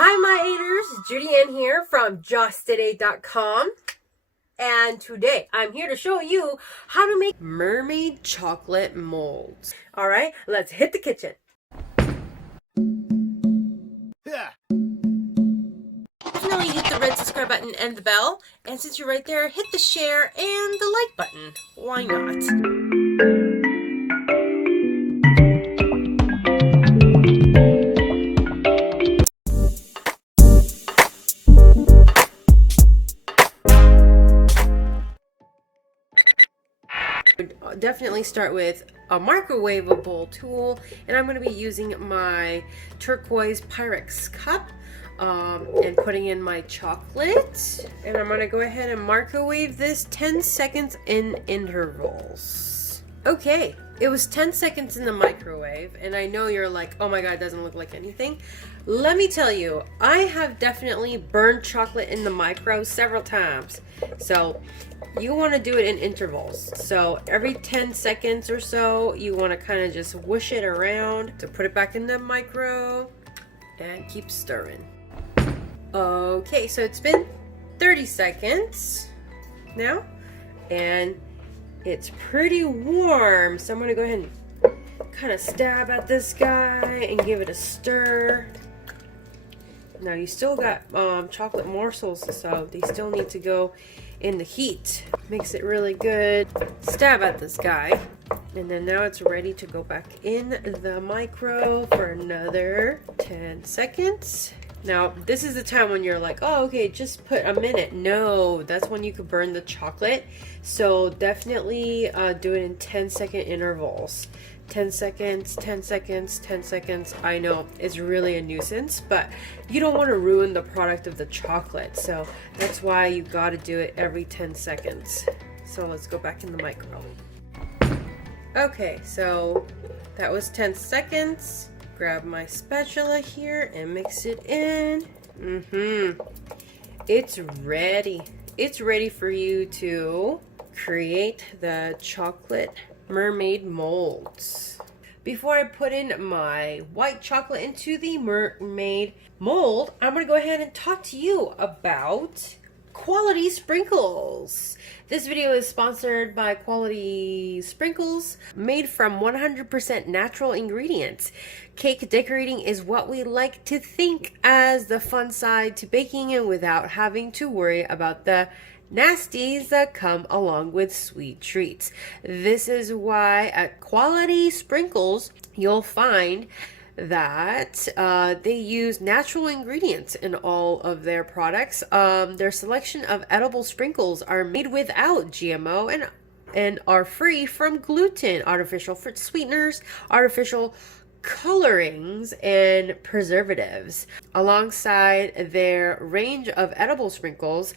Hi my haters, Judy Ann here from Just8ate.com, and today I'm here to show you how to make mermaid chocolate molds. Alright, let's hit the kitchen. Yeah. Definitely hit the red subscribe button and the bell, and since you're right there, hit the share and the like button. Why not? Definitely start with a microwavable tool, and I'm going to be using my turquoise Pyrex cup and putting in my chocolate, and I'm going to go ahead and microwave this 10 seconds in intervals. Okay, it was 10 seconds in the microwave, and I know you're like, oh my god, it doesn't look like anything. Let me tell you, I have definitely burned chocolate in the micro several times, so you want to do it in intervals. So every 10 seconds or so, you want to kind of just whoosh it around to put it back in the micro and keep stirring. Okay, so it's been 30 seconds now, and it's pretty warm. So I'm going to go ahead and kind of stab at this guy and give it a stir. Now you still got chocolate morsels, so they still need to go in the heat. Makes it really good. Stab at this guy, and then now it's ready to go back in the micro for another 10 seconds. Now this is the time when you're like, oh okay, just put a minute. No, that's when you could burn the chocolate, so definitely do it in 10-second intervals. 10 seconds, 10 seconds, 10 seconds. I know it's really a nuisance, but you don't want to ruin the product of the chocolate, so that's why you got to do it every 10 seconds. So let's go back in the micro. Okay, so that was 10 seconds. Grab my spatula here and mix it in. It's ready. It's ready for you to create the chocolate mermaid molds. Before I put in my white chocolate into the mermaid mold, I'm going to go ahead and talk to you about Quality Sprinkles. This video is sponsored by Quality Sprinkles, made from 100% natural ingredients. Cake decorating is what we like to think as the fun side to baking, and without having to worry about the nasties that come along with sweet treats. This is why at Quality Sprinkles you'll find that they use natural ingredients in all of their products. Their selection of edible sprinkles are made without GMO and are free from gluten, artificial sweeteners, artificial colorings, and preservatives. Alongside their range of edible sprinkles,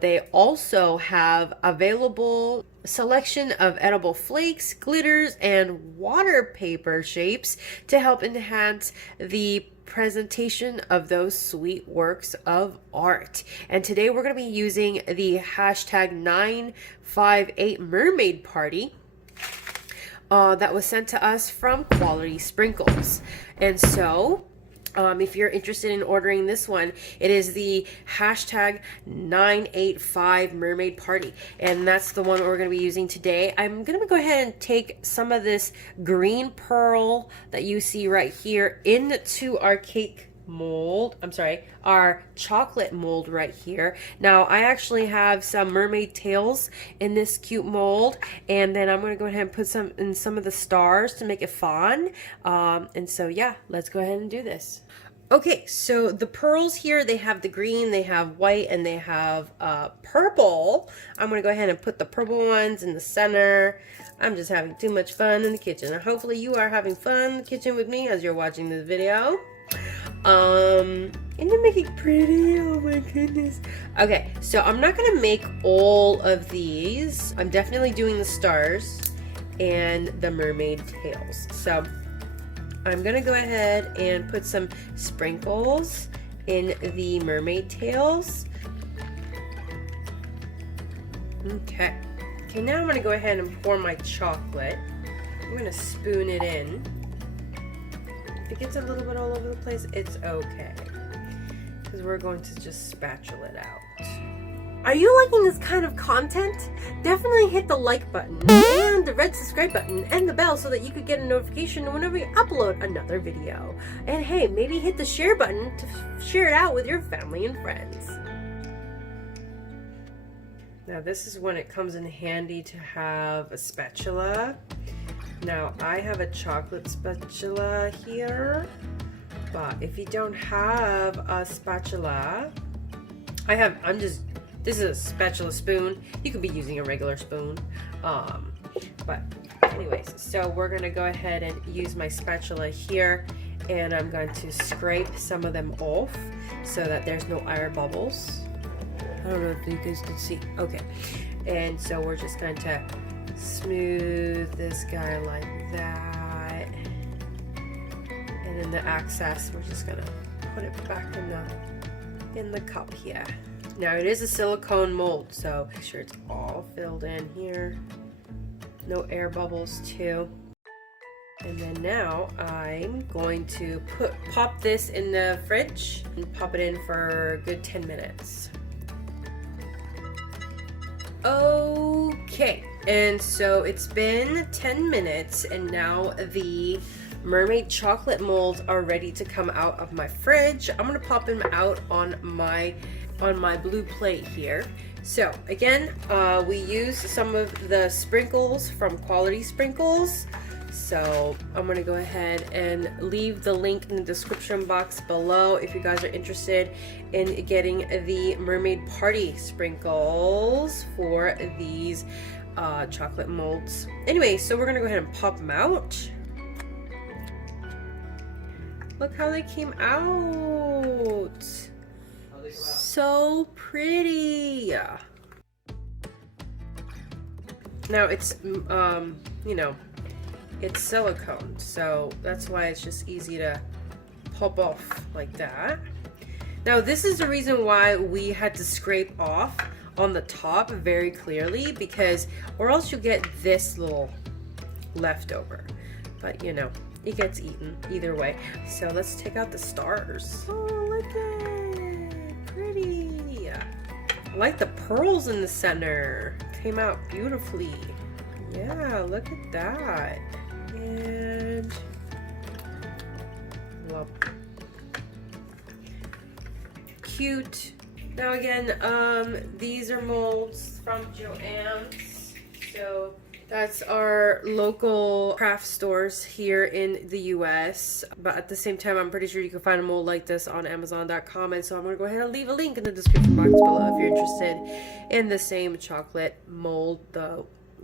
they also have available selection of edible flakes, glitters, and water paper shapes to help enhance the presentation of those sweet works of art. And today we're going to be using the hashtag 958 Mermaid Party that was sent to us from Quality Sprinkles. And so if you're interested in ordering this one, it is the hashtag 985 Mermaid Party, and that's the one we're going to be using today. I'm going to go ahead and take some of this green pearl that you see right here into our cake mold. I'm sorry, our chocolate mold right here. Now I actually have some mermaid tails in this cute mold, and then I'm going to go ahead and put some in some of the stars to make it fun. And so yeah, let's go ahead and do this. Okay, so the pearls here, they have the green, they have white, and they have purple. I'm going to go ahead and put the purple ones in the center. I'm just having too much fun in the kitchen. And hopefully you are having fun in the kitchen with me as you're watching this video. And to make it pretty, oh my goodness. Okay, so I'm not going to make all of these. I'm definitely doing the stars and the mermaid tails. So I'm going to go ahead and put some sprinkles in the mermaid tails. Okay, now I'm going to go ahead and pour my chocolate. I'm going to spoon it in. If it gets a little bit all over the place, it's okay. because we're going to just spatula it out. Are you liking this kind of content? Definitely hit the like button and the red subscribe button and the bell so that you could get a notification whenever we upload another video. And hey, maybe hit the share button to share it out with your family and friends. Now this is when it comes in handy to have a spatula. Now I have a chocolate spatula here, but if you don't have a spatula, this is a spatula spoon. You could be using a regular spoon. But anyways, so we're gonna go ahead and use my spatula here, and I'm going to scrape some of them off so that there's no air bubbles. I don't know if you guys can see. Okay. And so we're just going to smooth this guy like that. And then the excess, we're just gonna put it back in the cup here. Now it is a silicone mold, so make sure it's all filled in here. No air bubbles too. And then now I'm going to pop this in the fridge and pop it in for a good 10 minutes. Okay, and so it's been 10 minutes and now the mermaid chocolate molds are ready to come out of my fridge. I'm gonna pop them out on my blue plate here. So again, we use some of the sprinkles from Quality Sprinkles. So I'm gonna go ahead and leave the link in the description box below if you guys are interested in getting the Mermaid Party sprinkles for these chocolate molds. Anyway, so we're gonna go ahead and pop them out. Look how they came out. So pretty. Now it's you know, it's silicone, so that's why it's just easy to pop off like that. Now this is the reason why we had to scrape off on the top very clearly, because or else you get this little leftover, but you know, it gets eaten either way. So let's take out the stars. Oh, look at it, pretty. I like the pearls in the center, came out beautifully. Yeah, look at that. And love. Cute. Now again, these are molds from Joann's. So that's our local craft stores here in the US. But at the same time, I'm pretty sure you can find a mold like this on Amazon.com. And so I'm gonna go ahead and leave a link in the description box below if you're interested in the same chocolate mold,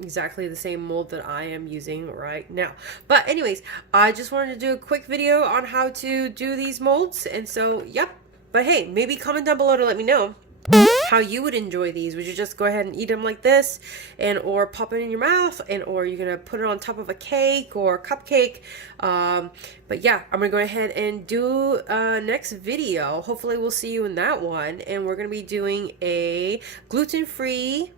exactly the same mold that I am using right now. But anyways, I just wanted to do a quick video on how to do these molds, and so yep. But hey, maybe comment down below to let me know how you would enjoy these. Would you just go ahead and eat them like this, and or pop it in your mouth, and or you're gonna put it on top of a cake or cupcake? But yeah, I'm gonna go ahead and do next video. Hopefully we'll see you in that one, and we're gonna be doing a gluten-free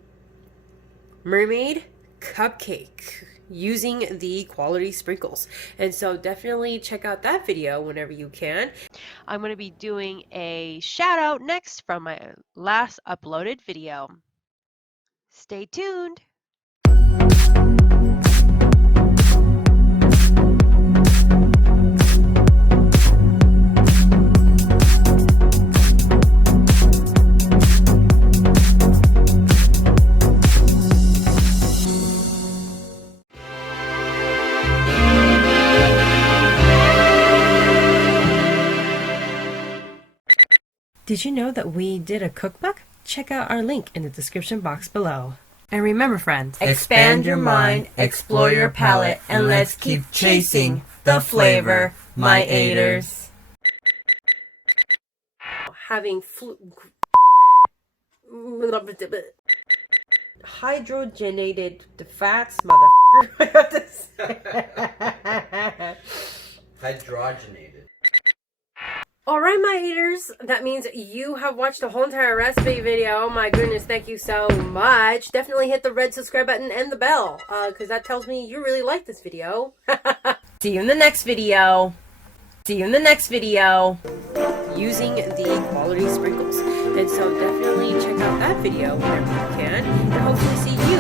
mermaid cupcake using the Quality Sprinkles. And so definitely check out that video whenever you can. I'm going to be doing a shout out next from my last uploaded video. Stay tuned. Did you know that we did a cookbook? Check out our link in the description box below. And remember, friends, Expand your mind, explore your palate, and let's keep chasing the flavor, my aiders. Having hydrogenated the fats, motherfucker. Hydrogenated. Alright, my eaters, that means you have watched the whole entire recipe video. Oh my goodness, thank you so much. Definitely hit the red subscribe button and the bell, because that tells me you really like this video. See you in the next video. See you in the next video. using the quality sprinkles. And so definitely check out that video whenever you can, and hopefully see you